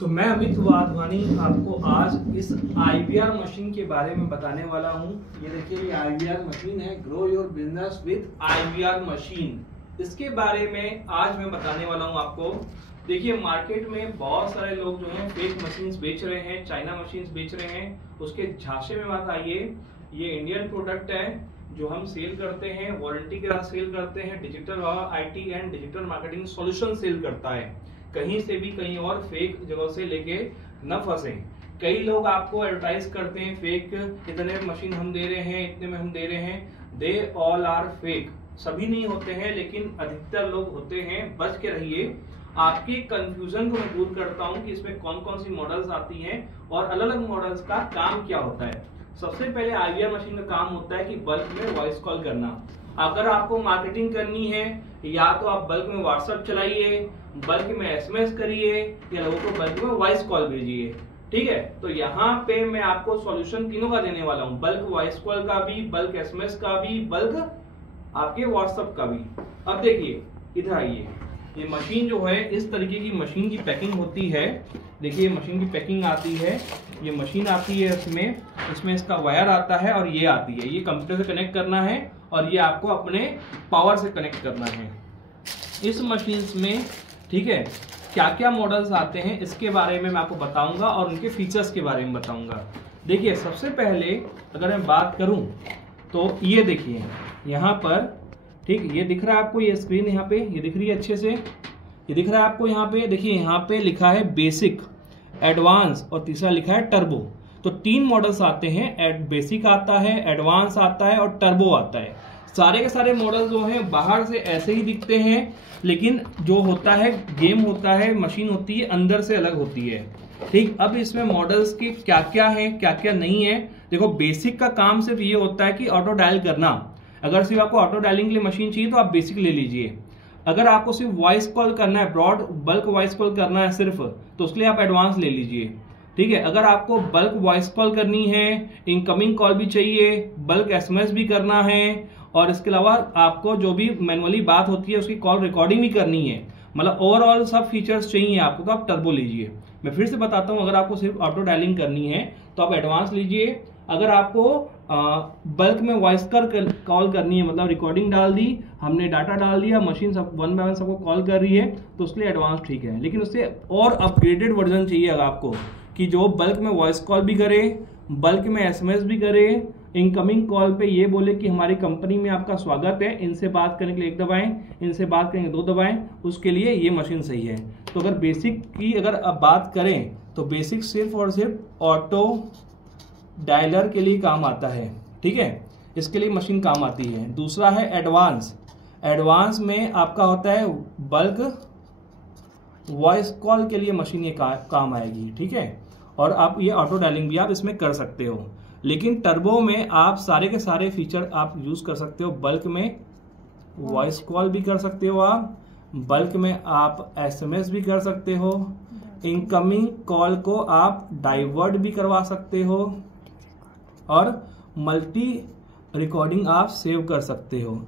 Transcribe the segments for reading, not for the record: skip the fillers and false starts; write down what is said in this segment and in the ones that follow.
तो मैं अमित वाधवानी आपको आज इस IVR मशीन के बारे में बताने वाला हूं। ये देखिए, ये IVR मशीन है, grow your business with IVR machine. इसके बारे में आज मैं बताने वाला हूं आपको। देखिए, मार्केट में बहुत सारे लोग जो हैं फेक मशीन्स बेच रहे हैं, चाइना मशीन्स बेच रहे हैं। उसके झांसे में बात आइए, ये इंडियन प्रोडक्ट है जो हम सेल करते हैं, वारंटी के साथ सेल करते हैं। Digital IT and digital marketing solution sale करता है। कहीं से भी कहीं और फेक जगह से लेके न फंसे। कई लोग आपको एडवर्टाइज करते हैं फेक, इतने मशीन हम दे रहे हैं, इतने में हम दे रहे हैं। They all are fake. सभी नहीं होते हैं, लेकिन अधिकतर लोग होते हैं। बच के रहिए। आपके कंफ्यूजन को मैं दूर करता हूं कि इसमें कौन कौन सी मॉडल्स आती हैं और अलग अलग मॉडल्स का काम क्या होता है। सबसे पहले IVR मशीन का काम होता है कि बल्क में वॉइस कॉल करना। अगर आपको मार्केटिंग करनी है, या तो आप बल्क में व्हाट्सएप चलाइए, बल्क में SMS करिए, या लोगों को बल्क में वॉइस कॉल भेजिए। ठीक है, तो यहाँ पे मैं आपको सॉल्यूशन तीनों का देने वाला हूँ, बल्क वॉइस कॉल का भी, बल्क SMS का भी, बल्क आपके व्हाट्सएप का भी। अब देखिए, इधर आइए। ये मशीन जो है, इस तरीके की मशीन की पैकिंग होती है। देखिए, मशीन की पैकिंग आती है, ये मशीन आती है, इसमें इसका वायर आता है और ये आती है। ये कंप्यूटर से कनेक्ट करना है और ये आपको अपने पावर से कनेक्ट करना है इस मशीन में। ठीक है, क्या क्या मॉडल्स आते हैं इसके बारे में मैं आपको बताऊंगा और उनके फीचर्स के बारे में बताऊंगा। देखिए, सबसे पहले अगर मैं बात करूं तो ये देखिए यहाँ पर, ठीक, ये दिख रहा है आपको, ये स्क्रीन यहाँ पे ये दिख रही है अच्छे से, ये दिख रहा है आपको यहाँ पे। देखिए, यहाँ पे लिखा है बेसिक, एडवांस और तीसरा लिखा है टर्बो। तो तीन मॉडल्स आते हैं, बेसिक आता है, एडवांस आता है और टर्बो आता है। सारे के सारे मॉडल जो हैं बाहर से ऐसे ही दिखते हैं, लेकिन जो होता है गेम होता है, मशीन होती है, अंदर से अलग होती है। ठीक, अब इसमें मॉडल्स के क्या क्या हैं, क्या क्या नहीं है। देखो, बेसिक का काम सिर्फ ये होता है कि ऑटो डायल करना। अगर सिर्फ आपको ऑटो डायलिंग के लिए मशीन चाहिए तो आप बेसिक ले लीजिए। अगर आपको सिर्फ वॉइस कॉल करना है, ब्रॉड बल्क वॉइस कॉल करना है सिर्फ, तो उसके लिए आप एडवांस ले लीजिए। ठीक है, अगर आपको बल्क वॉइस कॉल करनी है, इनकमिंग कॉल भी चाहिए, बल्क SMS भी करना है, और इसके अलावा आपको जो भी मैनुअली बात होती है उसकी कॉल रिकॉर्डिंग भी करनी है, मतलब ओवरऑल सब फीचर्स चाहिए आपको, तो आप टर्बो लीजिए। मैं फिर से बताता हूँ, अगर आपको सिर्फ ऑटो डायलिंग करनी है तो आप एडवांस लीजिए। अगर आपको बल्क में वॉइस कॉल करनी है, मतलब रिकॉर्डिंग डाल दी हमने, डाटा डाल दिया, मशीन सब वन बाय वन सबको कॉल कर रही है, तो उसके लिए एडवांस ठीक है। लेकिन उससे और अपग्रेडेड वर्जन चाहिए अगर आपको, कि जो बल्क में वॉइस कॉल भी करे, बल्क में SMS भी करे, इनकमिंग कॉल पे ये बोले कि हमारी कंपनी में आपका स्वागत है, इनसे बात करने के लिए 1 दबाएं, इनसे बात करेंगे 2 दबाएं, उसके लिए ये मशीन सही है। तो अगर बेसिक की अगर अब बात करें तो बेसिक सिर्फ और सिर्फ ऑटो डायलर के लिए काम आता है। ठीक है, इसके लिए मशीन काम आती है। दूसरा है एडवांस। एडवांस में आपका होता है बल्क वॉइस कॉल के लिए मशीन ये काम आएगी। ठीक है, और आप ये ऑटो डायलिंग भी आप इसमें कर सकते हो। लेकिन टर्बो में आप सारे के सारे फीचर आप यूज कर सकते हो। बल्क में वॉइस कॉल भी कर सकते हो आप, बल्क में आप SMS भी कर सकते हो, इनकमिंग कॉल को आप डाइवर्ट भी करवा सकते हो, और मल्टी रिकॉर्डिंग आप सेव कर सकते हो।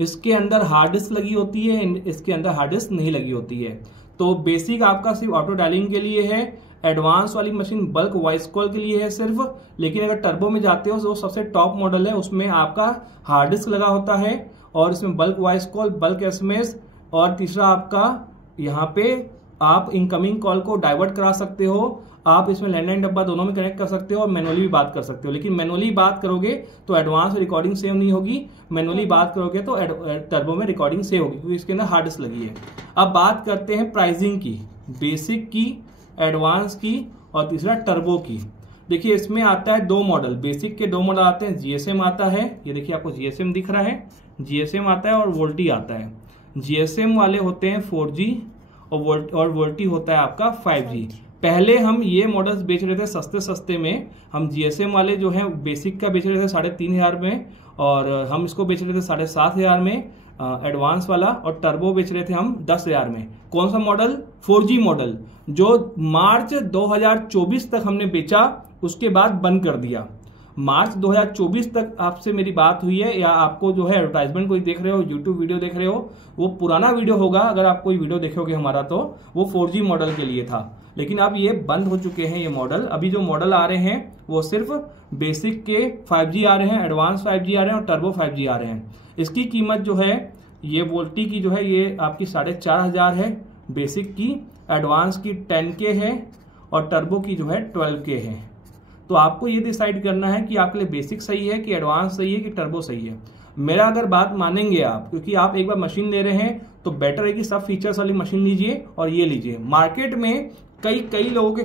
इसके अंदर हार्ड डिस्क लगी होती है, इसके अंदर हार्ड डिस्क नहीं लगी होती है। तो बेसिक आपका सिर्फ ऑटो डायलिंग के लिए है, एडवांस वाली मशीन बल्क वॉइस कॉल के लिए है सिर्फ। लेकिन अगर टर्बो में जाते हो तो सबसे टॉप मॉडल है, उसमें आपका हार्ड डिस्क लगा होता है, और इसमें bulk voice call, bulk SMS, और तीसरा आपका यहाँ पे आप इनकमिंग कॉल को डाइवर्ट करा सकते हो। आप इसमें लैंडलाइन डब्बा दोनों में कनेक्ट कर सकते हो और मैनुअली भी बात कर सकते हो। लेकिन मैनुअली बात करोगे तो एडवांस रिकॉर्डिंग सेव नहीं होगी, मैनुअली बात करोगे तो टर्बो में रिकॉर्डिंग सेव होगी, क्योंकि इसके अंदर हार्ड डिस्क लगी है। अब बात करते हैं प्राइसिंग की, बेसिक की, एडवांस की और तीसरा टर्बो की। देखिए, इसमें आता है 2 मॉडल, बेसिक के 2 मॉडल आते हैं। GSM आता है, ये देखिए आपको GSM दिख रहा है, GSM आता है, और वोल्टी आता है। GSM वाले होते हैं 4G और वोल्टी होता है आपका 5G। पहले हम ये मॉडल्स बेच रहे थे सस्ते सस्ते में। हम GSM वाले जो हैं बेसिक का बेच रहे थे 3,500 में, और हम इसको बेच रहे थे 7,500 में एडवांस वाला, और टर्बो बेच रहे थे हम 10,000 में। कौन सा मॉडल? 4G मॉडल, जो मार्च 2024 तक हमने बेचा, उसके बाद बंद कर दिया। मार्च 2024 तक आपसे मेरी बात हुई है, या आपको जो है एडवर्टाइजमेंट कोई देख रहे हो, यूट्यूब वीडियो देख रहे हो, वो पुराना वीडियो होगा। अगर आप कोई वीडियो देखोगे हमारा तो वो 4G मॉडल के लिए था, लेकिन अब ये बंद हो चुके हैं ये मॉडल। अभी जो मॉडल आ रहे हैं वो सिर्फ बेसिक के 5G आ रहे हैं, एडवांस 5G आ रहे हैं और टर्बो 5G आ रहे हैं। इसकी कीमत जो है ये वोल्टी की जो है ये आपकी 4,500 है बेसिक की, एडवांस की 10K है और टर्बो की जो है 12K है। तो आपको ये डिसाइड करना है कि आपके लिए बेसिक सही है कि एडवांस सही है कि टर्बो सही है। मेरा अगर बात मानेंगे आप, क्योंकि आप एक बार मशीन ले रहे हैं तो बेटर है कि सब फीचर्स वाली मशीन लीजिए और ये लीजिए। मार्केट में कई लोगों के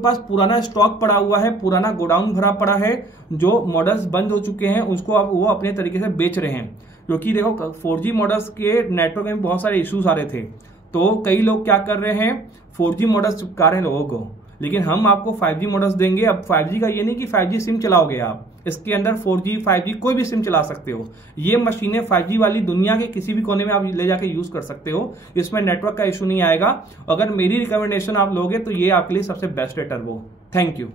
पास पुराना स्टॉक पड़ा हुआ है, पुराना गोडाउन भरा पड़ा है, जो मॉडल्स बंद हो चुके हैं उसको अब वो अपने तरीके से बेच रहे हैं। क्योंकि देखो 4G मॉडल्स के नेटवर्क में बहुत सारे इश्यूज आ रहे थे, तो कई लोग क्या कर रहे हैं 4G मॉडल्स चिपका रहे हैं लोगों को, लेकिन हम आपको 5G मॉडल्स देंगे। अब 5G का ये नहीं कि 5G सिम चलाओगे आप, इसके अंदर 4G 5G कोई भी सिम चला सकते हो। ये मशीनें 5G वाली दुनिया के किसी भी कोने में आप ले जाके यूज कर सकते हो, इसमें नेटवर्क का इशू नहीं आएगा। अगर मेरी रिकमेंडेशन आप लोगे तो ये आपके लिए सबसे बेस्ट है टर्बो। Thank you.